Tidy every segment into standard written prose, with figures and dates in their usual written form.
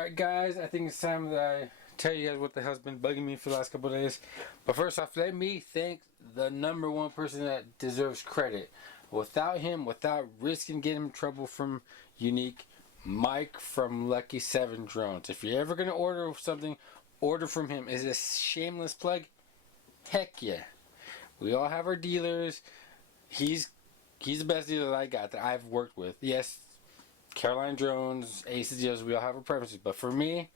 Alright guys, I think it's time that I tell you guys what the hell's been bugging me for the last couple of days. But first off, let me thank the number one person that deserves credit. Without him, without risking getting in trouble from Yuneec, Mike from Lucky 7 Drones. If you're ever going to order something, order from him. Is it a shameless plug? Heck yeah. We all have our dealers. He's the best dealer that I got that I've worked with. Yes, Caroline Drones, Ace Deals, we all have our preferences. But for me,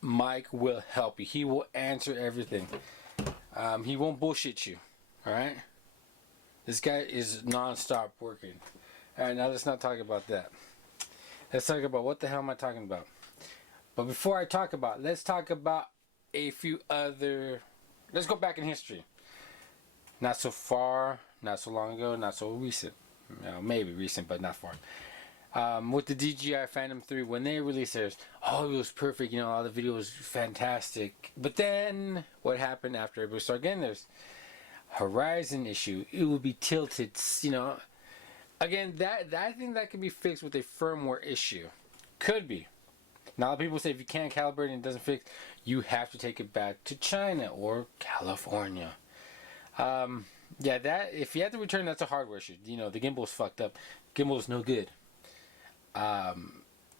Mike will help you. He will answer everything. He won't bullshit you. Alright? This guy is non-stop working. Alright, now let's not talk about that. Let's talk about what the hell am I talking about. But before I talk about it, let's talk about a few other... Let's go back in history. Not so far, not so long ago, not so recent. Maybe recent, but not far. With the DJI Phantom 3, when they released theirs, oh, it was perfect, all the video was fantastic. But then, what happened after everybody started getting theirs? Horizon issue. It would be tilted, Again, I think that can be fixed with a firmware issue. Could be. Now, people say if you can't calibrate and it doesn't fix, you have to take it back to China or California. Yeah, that if you have to return, that's a hardware issue. The gimbal's fucked up. Gimbal's no good.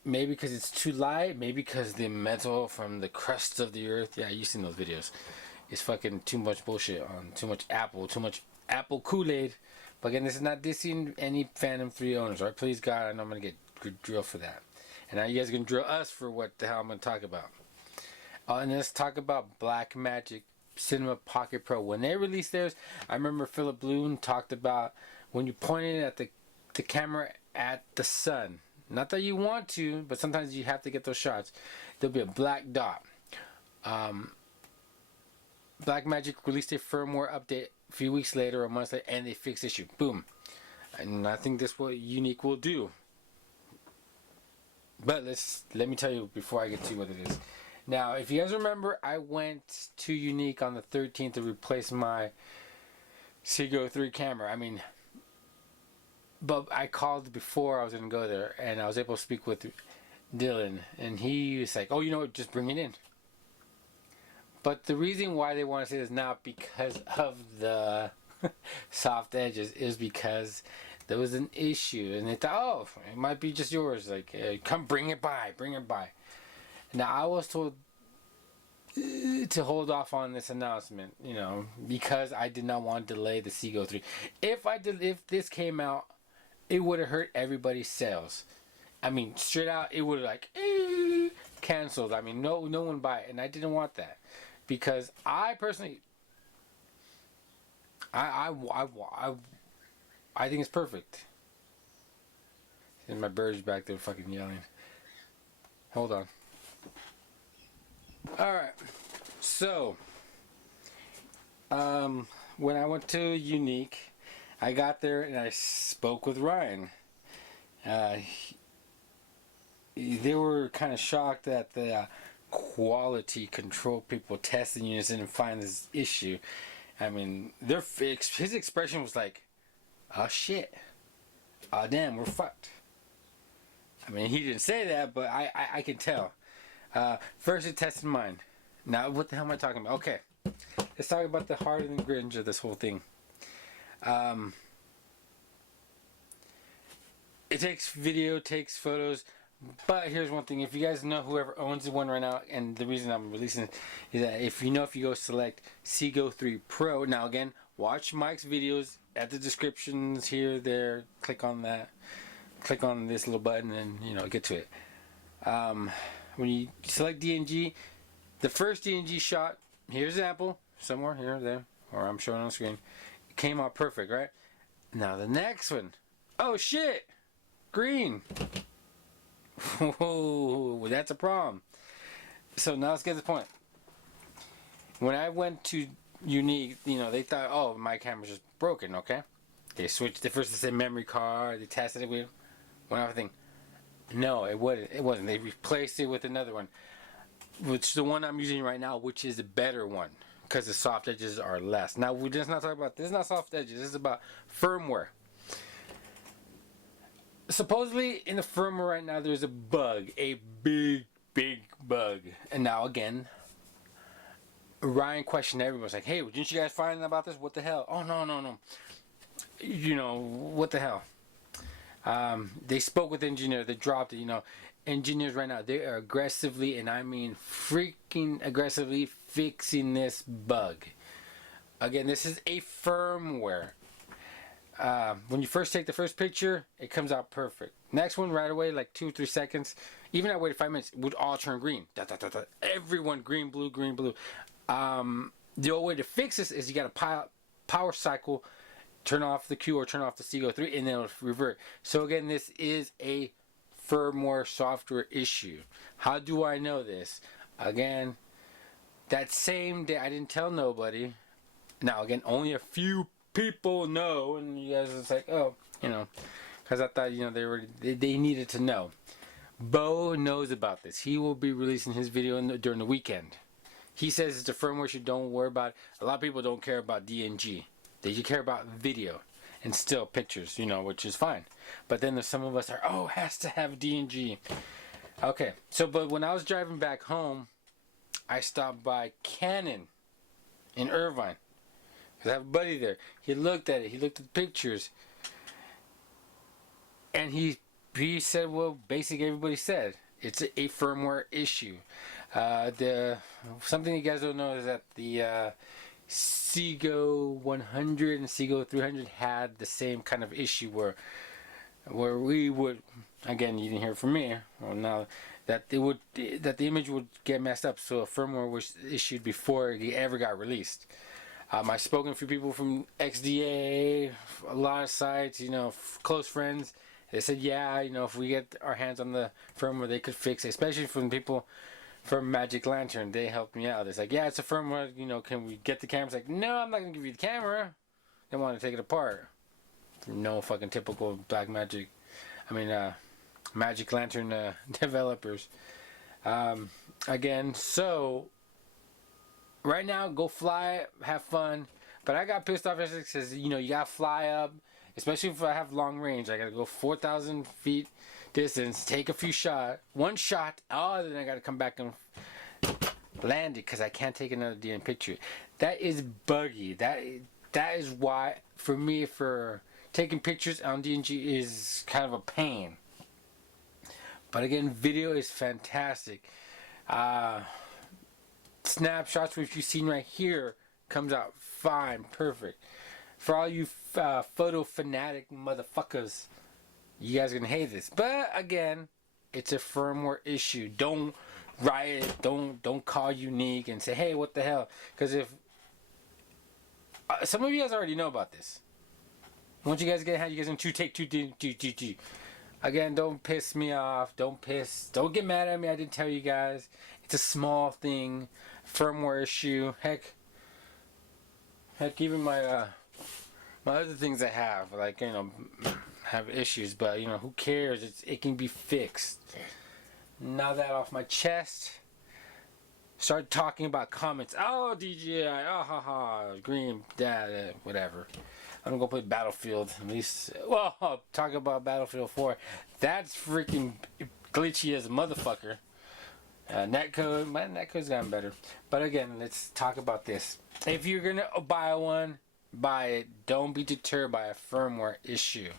Maybe because it's too light, maybe because the metal from the crust of the earth, yeah, you've seen those videos, it's fucking too much bullshit on too much apple Kool-Aid. But again, this is not dissing any Phantom 3 owners, right? Please God, I know I'm gonna get drilled for that, and now you guys are gonna drill us for what the hell I'm gonna talk about. And let's talk about Blackmagic Cinema Pocket Pro. When they released theirs, I remember Philip Bloom talked about when you pointed at the camera at the sun. Not that you want to, but sometimes you have to get those shots. There'll be a black dot. Blackmagic released a firmware update a few weeks later, a month later, and they fixed the issue. Boom. And I think that's what Yuneec will do. But let me tell you before I get to what it is. Now, if you guys remember, I went to Yuneec on the 13th to replace my cgo3 camera. But I called before I was going to go there, and I was able to speak with Dylan, and he was like, oh, just bring it in. But the reason why they want to say this not because of the soft edges, is because there was an issue, and they thought, oh, it might be just yours. Like, come bring it by. Now, I was told to hold off on this announcement, because I did not want to delay the cgo3. If this came out, it would have hurt everybody's sales. Straight out, it would have canceled. No one buy it, and I didn't want that, because I personally, I think it's perfect. And my bird's back there fucking yelling. Hold on. Alright, so when I went to Yuneec, I got there and I spoke with Ryan. They were kind of shocked that the quality control people testing units didn't find this issue. His expression was like, oh shit, oh damn, we're fucked. He didn't say that, but I can tell. First it tested mine. Now what the hell am I talking about? Okay, let's talk about the heart and the gringe of this whole thing. It takes video, takes photos, but here's one thing. If you guys know whoever owns the one right now, and the reason I'm releasing it is that if you go select cgo3 Pro. Now again, watch Mike's videos at the descriptions here, there, click on that, click on this little button, and get to it. When you select DNG, the first DNG shot, here's an example, somewhere here, there, or I'm showing on the screen, it came out perfect, right? Now the next one, oh shit, green. Whoa, that's a problem. So now let's get to the point. When I went to Yuneec, they thought, oh, my camera's just broken, okay? They switched, first they said memory card, they tested it with one other thing. No, it wasn't. They replaced it with another one, which the one I'm using right now, which is a better one, because the soft edges are less. Now, we're just not talking about, this is not soft edges, this is about firmware. Supposedly, in the firmware right now, there's a bug, a big big bug. And now again, Ryan questioned everyone. Like, hey, didn't you guys find out about this? What the hell? Oh, no. You know, what the hell? They spoke with engineers. They dropped it, you know. Engineers right now, they are aggressively, and I mean freaking aggressively, fixing this bug. Again, this is a firmware. When you first take the first picture, it comes out perfect. Next one, right away, like 2 or 3 seconds. Even I waited 5 minutes, it would all turn green. Everyone green, blue, green, blue. The old way to fix this is you got to power cycle, turn off the Q or turn off the cgo3, and then it'll revert. So again, this is a firmware software issue. How do I know this? Again, that same day, I didn't tell nobody. Now again, only a few people know, and you guys are like, oh, you know, because I thought, you know, they needed to know. Bo knows about this. He will be releasing his video during the weekend. He says it's a firmware issue. Don't worry about it. A lot of people don't care about DNG. They care about video and still pictures, you know, which is fine. But then there's some of us are, oh, it has to have DNG. Okay, so but when I was driving back home, I stopped by Canon in Irvine. Because I have a buddy there. He looked at it. He looked at the pictures. And he said, well, basically everybody said. It's a firmware issue. Something you guys don't know is that the cgo100 and cgo300 had the same kind of issue where we would, again, you didn't hear from me, well, now that the image would get messed up. So a firmware was issued before it ever got released. I've spoken to a few people from XDA, a lot of sites, you know, close friends. They said, yeah, you know, if we get our hands on the firmware, they could fix it. Especially from people from Magic Lantern, they helped me out. It's like, yeah, it's a firmware, you know, can we get the camera? It's like, no, I'm not going to give you the camera. They want to take it apart. No fucking typical Black Magic, Magic Lantern developers. Again, so right now, go fly, have fun. But I got pissed off yesterday because, you know, you got to fly up, especially if I have long range. I got to go 4,000 feet distance, take a few shots, one shot, oh, then I got to come back and land it because I can't take another damn picture. That is buggy. That is why, for me, for taking pictures on DNG is kind of a pain. But again, video is fantastic. Snapshots, which you've seen right here, comes out fine, perfect. For all you photo fanatic motherfuckers, you guys are gonna hate this. But again, it's a firmware issue. Don't riot. Don't call Yuneec and say, hey, what the hell? Because if some of you guys already know about this. Once you guys get how you guys gonna take two. Again, don't piss me off. Don't get mad at me. I didn't tell you guys. It's a small thing, firmware issue. Heck, even my my other things I have, like, you know, have issues, but, you know, who cares? It can be fixed. Now that off my chest, start talking about comments. Oh, DJI, oh, haha, green, whatever. I'm gonna go play Battlefield, at least. Well, talk about Battlefield 4. That's freaking glitchy as a motherfucker. Netcode, my netcode's gotten better. But again, let's talk about this. If you're gonna buy one, buy it. Don't be deterred by a firmware issue.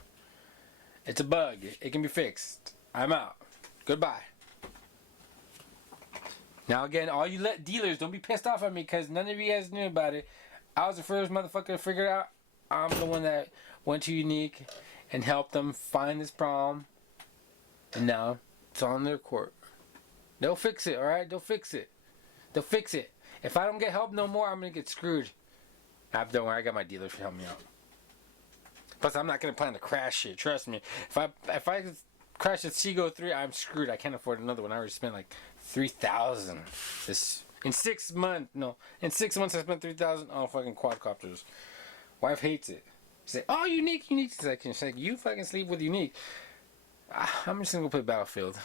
It's a bug. It can be fixed. I'm out. Goodbye. Now again, all you dealers, don't be pissed off at me because none of you guys knew about it. I was the first motherfucker to figure it out. I'm the one that went to Yuneec and helped them find this problem. And now it's on their court. They'll fix it, alright? They'll fix it. They'll fix it. If I don't get help no more, I'm going to get screwed. Don't worry, I got my dealers to help me out. Plus, I'm not going to plan to crash it. Trust me. If I crash the cgo3, I'm screwed. I can't afford another one. I already spent like $3,000. In 6 months. No. In 6 months, I spent $3,000 on fucking quadcopters. Wife hates it. She said, oh, Yuneec. She's like, you fucking sleep with Yuneec. I'm just going to go play Battlefield.